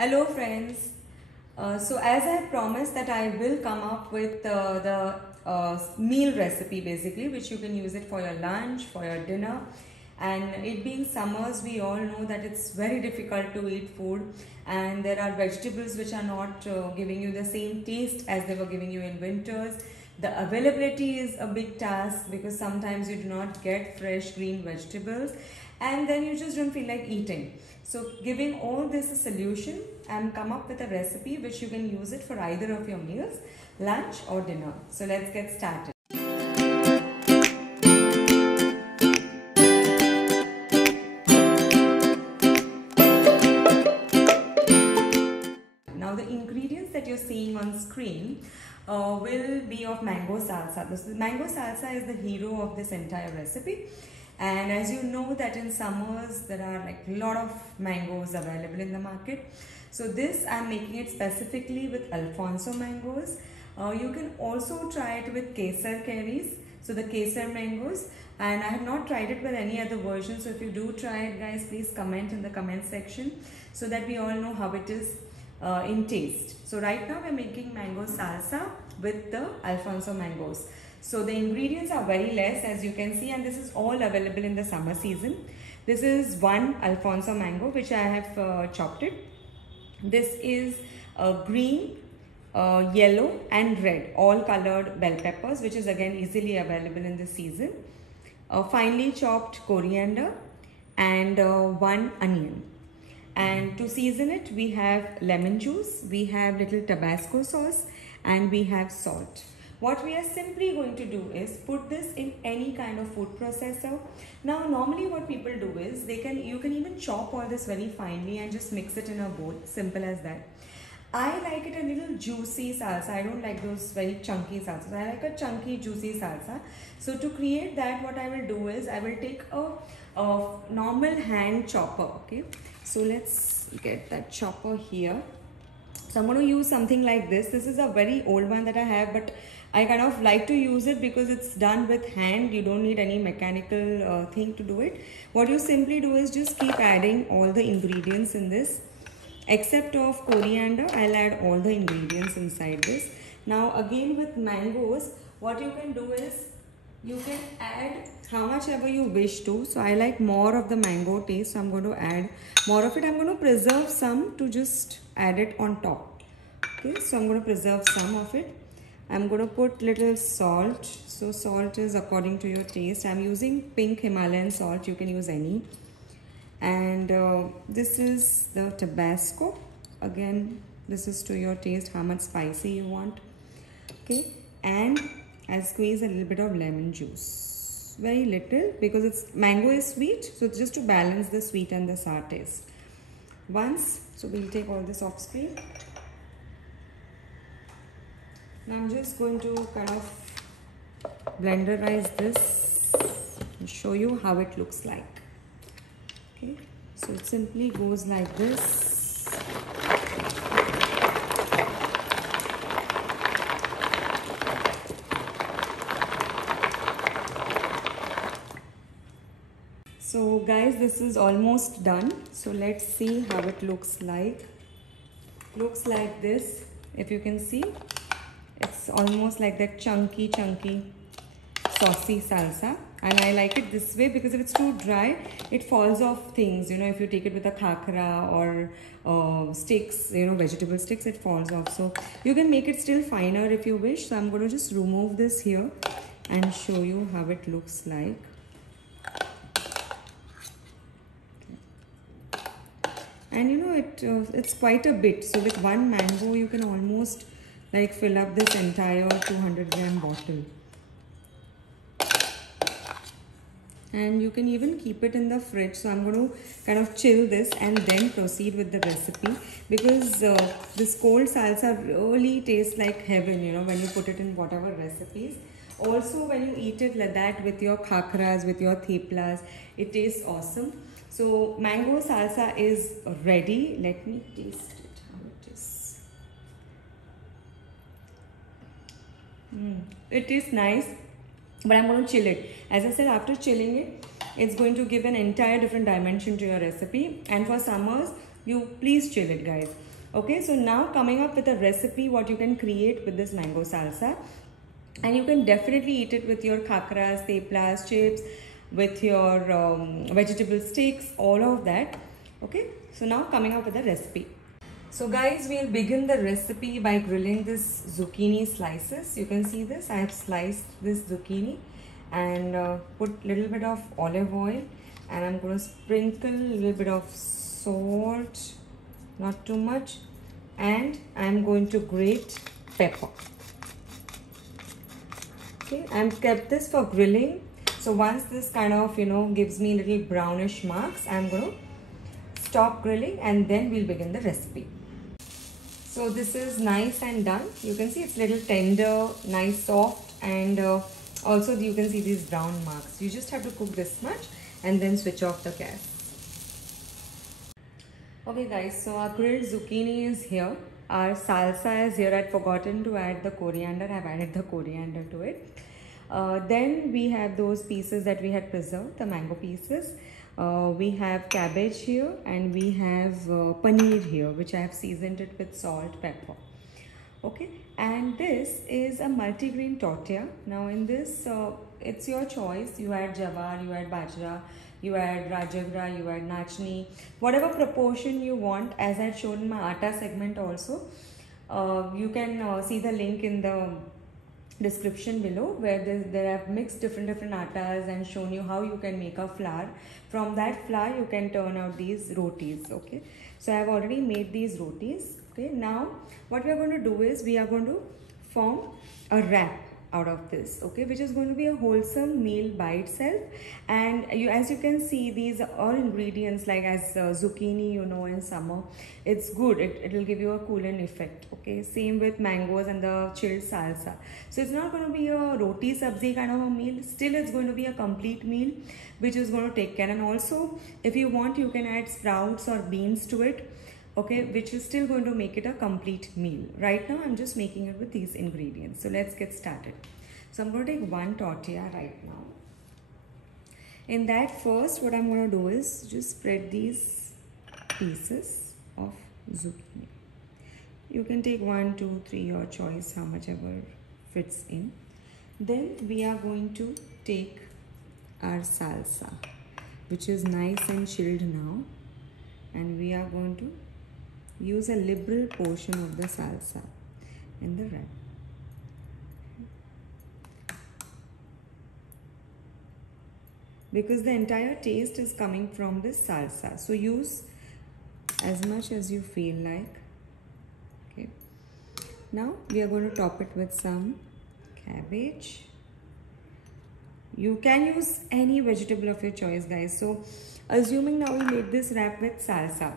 Hello friends. So as I promised that I will come up with the meal recipe basically, which you can use it for your lunch, for your dinner. And it being summers, we all know that it's very difficult to eat food, and there are vegetables which are not giving you the same taste as they were giving you in winters. The availability is a big task because sometimes you do not get fresh green vegetables and then you just don't feel like eating. So giving all this a solution and come up with a recipe which you can use it for either of your meals, lunch or dinner. So let's get started. Now the ingredients that you're seeing on screen will be of mango salsa. This mango salsa is the hero of this entire recipe. And as you know that in summers there are like a lot of mangoes available in the market. So this I'm making it specifically with Alfonso mangoes. You can also try it with Kesar cherries, so the Kesar mangoes. And I have not tried it with any other version. So if you do try it, guys, please comment in the comment section so that we all know how it is in taste. So right now we're making mango salsa with the Alfonso mangoes. So the ingredients are very less, as you can see, and this is all available in the summer season. This is one Alfonso mango which I have chopped it. This is green, yellow and red, all colored bell peppers, which is again easily available in this season. Finely chopped coriander and one onion. And to season it, we have lemon juice, we have little Tabasco sauce, and we have salt. What we are simply going to do is put this in any kind of food processor. Now normally what people do is you can even chop all this very finely and just mix it in a bowl, simple as that. I like it a little juicy salsa. I don't like those very chunky salsas. I like a chunky juicy salsa. So to create that, what I will do is I will take a normal hand chopper. Okay, so let's get that chopper here. So I'm going to use something like this. This is a very old one that I have, but I kind of like to use it because it's done with hand. You don't need any mechanical thing to do it. What you simply do is just keep adding all the ingredients in this. Except of coriander, I'll add all the ingredients inside this. Now again with mangoes, what you can do is you can add how much ever you wish to. So I like more of the mango taste, so I'm going to add more of it. I'm going to preserve some to just add it on top. Okay, so I'm going to preserve some of it. I'm going to put little salt. So salt is according to your taste. I'm using pink Himalayan salt. You can use any. And this is the Tabasco. Again, this is to your taste, how much spicy you want. Okay, and I'll squeeze a little bit of lemon juice. Very little because it's mango is sweet. So it's just to balance the sweet and the sour taste. So we'll take all this off screen. Now I'm just going to kind of blenderize this and show you how it looks like. Okay, so it simply goes like this. So guys, this is almost done. So let's see how it looks like. Looks like this. If you can see, it's almost like that chunky saucy salsa. And I like it this way because if it's too dry, it falls off things. You know, if you take it with a khakra or sticks, you know, vegetable sticks, it falls off. So you can make it still finer if you wish. So I'm going to just remove this here and show you how it looks like. And you know, it's quite a bit. So with one mango, you can almost like fill up this entire 200-gram bottle. And you can even keep it in the fridge. So I'm going to kind of chill this and then proceed with the recipe, because this cold salsa really tastes like heaven, you know, when you put it in whatever recipes. Also when you eat it like that with your khakras, with your theplas, it tastes awesome. So mango salsa is ready. Let me taste it, how it is. It is nice. But I'm going to chill it. As I said, after chilling it, it's going to give an entire different dimension to your recipe. And for summers, you please chill it, guys. Okay, so now coming up with a recipe what you can create with this mango salsa, and you can definitely eat it with your khakras, teplas, chips, with your vegetable sticks, all of that. Okay, so now coming up with a recipe. So guys, we'll begin the recipe by grilling this zucchini slices. You can see this, I have sliced this zucchini and put little bit of olive oil, and I'm going to sprinkle a little bit of salt, not too much, and I'm going to grate pepper. Okay, I've kept this for grilling. So once this kind of gives me little brownish marks, I'm going to stop grilling and then we'll begin the recipe. So this is nice and done. You can see it's little tender, nice, soft, and also you can see these brown marks. You just have to cook this much and then switch off the gas. Okay guys, so our grilled zucchini is here. Our salsa is here. I'd forgotten to add the coriander. I've added the coriander to it. Then we have those pieces that we had preserved, the mango pieces. We have cabbage here, and we have paneer here, which I have seasoned it with salt, pepper. Okay, and this is a multigrain tortilla. Now in this, it's your choice. You add jawar, you add bajra, you add rajagra, you add nachni, whatever proportion you want. As I had shown in my atta segment also, you can see the link in the description below, where there have mixed different attas and shown you how you can make a flour. From that flour you can turn out these rotis. Okay, so I have already made these rotis. Okay, now what we are going to do is we are going to form a wrap out of this, okay, which is going to be a wholesome meal by itself. And as you can see, these are all ingredients, like as zucchini, in summer it's good, it will give you a cooling effect. Okay, same with mangoes and the chilled salsa. So it's not going to be a roti sabzi kind of a meal, still it's going to be a complete meal which is going to take care. And also if you want, you can add sprouts or beans to it, okay, which is still going to make it a complete meal. Right now I'm just making it with these ingredients. So let's get started. So I'm going to take one tortilla right now. In that, first what I'm going to do is just spread these pieces of zucchini. You can take 1, 2, 3, your choice, how much ever fits in. Then we are going to take our salsa, which is nice and chilled now, and we are going to use a liberal portion of the salsa in the wrap. Because the entire taste is coming from this salsa, so use as much as you feel like. Okay, now we are going to top it with some cabbage. You can use any vegetable of your choice, guys. So assuming now we made this wrap with salsa,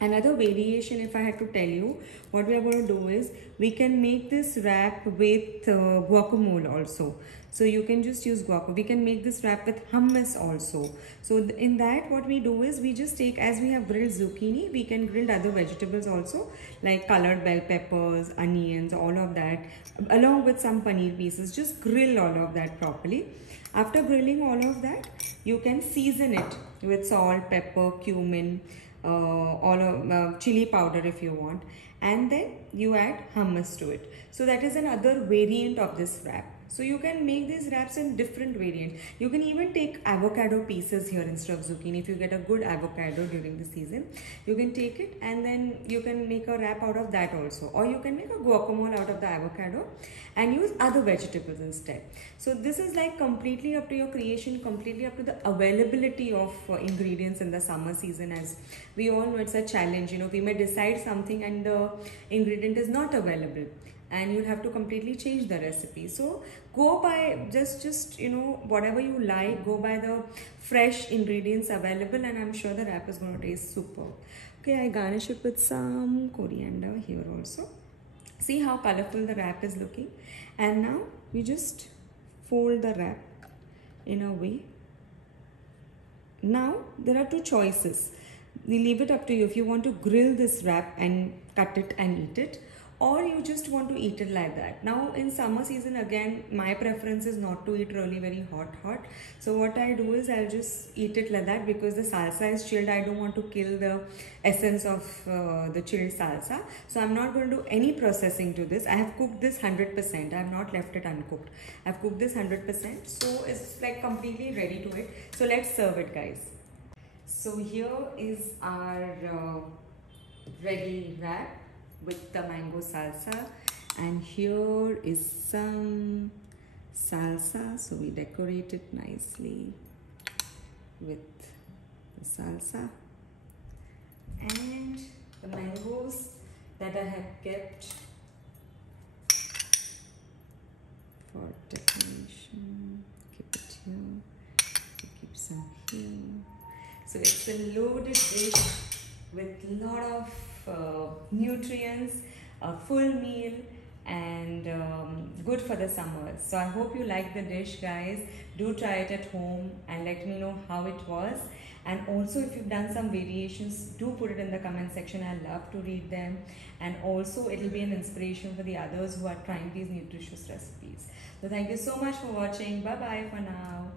another variation, if I had to tell you, what we are going to do is we can make this wrap with guacamole also. So you can just use guacamole. We can make this wrap with hummus also. So in that, what we do is we just take, as we have grilled zucchini, we can grill other vegetables also, like colored bell peppers, onions, all of that, along with some paneer pieces. Just grill all of that properly. After grilling all of that, you can season it with salt, pepper, cumin, all of chili powder if you want, and then you add hummus to it. So that is another variant of this wrap. So you can make these wraps in different variants. You can even take avocado pieces here instead of zucchini. If you get a good avocado during the season, you can take it and then you can make a wrap out of that also. Or you can make a guacamole out of the avocado and use other vegetables instead. So this is like completely up to your creation, completely up to the availability of ingredients in the summer season. As we all know, it's a challenge. We may decide something and the ingredient is not available, and you'll have to completely change the recipe. So go by just whatever you like, go by the fresh ingredients available, and I'm sure the wrap is going to taste super. Okay, I garnish it with some coriander here also. See how colorful the wrap is looking. And now we just fold the wrap in a way. Now there are two choices. We leave it up to you if you want to grill this wrap and cut it and eat it, or you just want to eat it like that. Now in summer season, again, my preference is not to eat really very hot. So what I do is I'll just eat it like that, because the salsa is chilled. I don't want to kill the essence of the chilled salsa. So I'm not going to do any processing to this. I have cooked this 100%. I have not left it uncooked. I've cooked this 100%. So it's like completely ready to it. So let's serve it, guys. So here is our ready wrap with the mango salsa, and here is some salsa. So we decorate it nicely with the salsa and the mangoes that I have kept for decoration. Keep it here, keep some here. So it's a loaded dish with a lot of nutrients, a full meal, and good for the summers. So I hope you like the dish, guys. Do try it at home and let me know how it was. And also, if you've done some variations, do put it in the comment section. I love to read them, and also it will be an inspiration for the others who are trying these nutritious recipes. So thank you so much for watching. Bye bye for now.